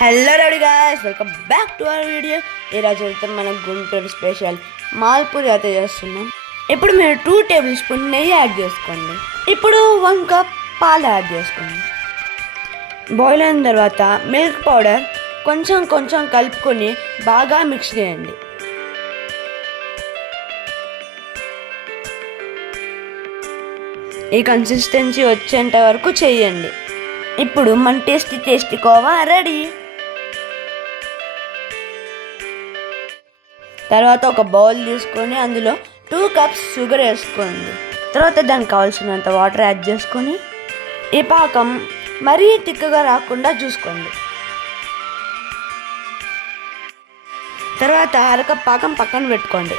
Hello ready guys, welcome back to our video. ఈరోజు అయితే మనం గుంటూరు స్పెషల్ మాల్పూరి అయితే చేస్తున్నాం. ఇప్పుడు మీరు 2 టేబుల్ స్పూన్ నెయ్యి యాడ్ చేసుకోండి. ఇప్పుడు 1 కప్ పాలు యాడ్ చేసుకోండి. బాయిల్ అయిన తర్వాత మిల్క్ పౌడర్ కొంచెం కొంచెం కలుపుకొని బాగా మిక్స్ చేయండి. ఈ కన్సిస్టెన్సీ వచ్చేంత వరకు చేయండి. ఇప్పుడు మన టేస్టీ కోవా రెడీ. తర్వాత ఒక బౌల్ తీసుకొని అందులో 2 కప్స్ షుగర్ వేసుకోండి. తర్వాత దానికి కావాల్సినంత వాటర్ యాడ్ చేసుకొని ఈ పాకం మరీ తిక్కగా రాకుండా చూసుకోండి. తర్వాత అరకప్ పాకం పక్కన పెట్టుకోండి.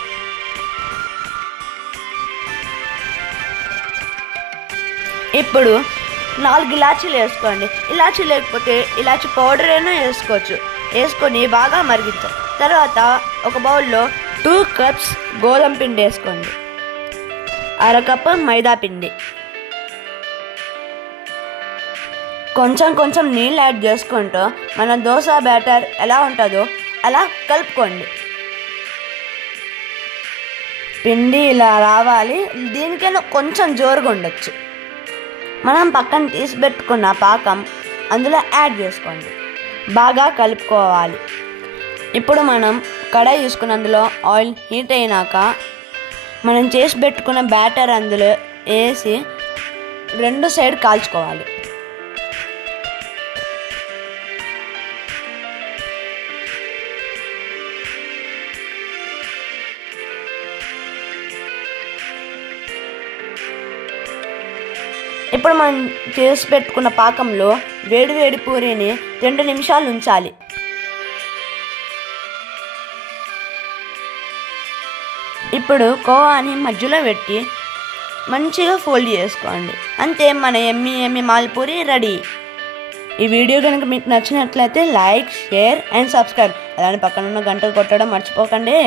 ఇప్పుడు 4 ఇలాచీలు వేసుకోండి. ఇలాచీ లేకపోతే ఇలాచీ పౌడర్ అయినా వేసుకోవచ్చు. వేసుకొని బాగా మరిగించాలి. తర్వాత ఒక బౌల్లో 2 కప్స్ గోధుమ పిండి వేసుకోండి. అరకప్పు మైదా పిండి, కొంచెం కొంచెం నీళ్ళు యాడ్ చేసుకుంటూ మన దోశ బ్యాటర్ ఎలా ఉంటుందో అలా కలుపుకోండి. పిండి ఇలా రావాలి. దీనికైనా కొంచెం జోరుగా ఉండొచ్చు. మనం పక్కన తీసి పెట్టుకున్న పాకం అందులో యాడ్ చేసుకోండి. బాగా కలుపుకోవాలి. ఇప్పుడు మనం కడాయి తీసుకుని అందులో ఆయిల్ హీట్ అయినాక మనం చేసి పెట్టుకున్న బ్యాటర్ అందులో వేసి 2 సైడ్ కాల్చుకోవాలి. ఇప్పుడు మనం చేసి పెట్టుకున్న పాకంలో వేడి పూరీని 2 నిమిషాలు ఉంచాలి. ఇప్పుడు కోవాని మధ్యలో పెట్టి మంచిగా ఫోల్డ్ చేసుకోండి. అంతే, మన ఎమ్మి మాల్పూరి రెడీ. ఈ వీడియో కనుక మీకు నచ్చినట్లయితే లైక్, షేర్ అండ్ సబ్స్క్రైబ్. అలానే పక్కన ఉన్న గంట కొట్టడం మర్చిపోకండి.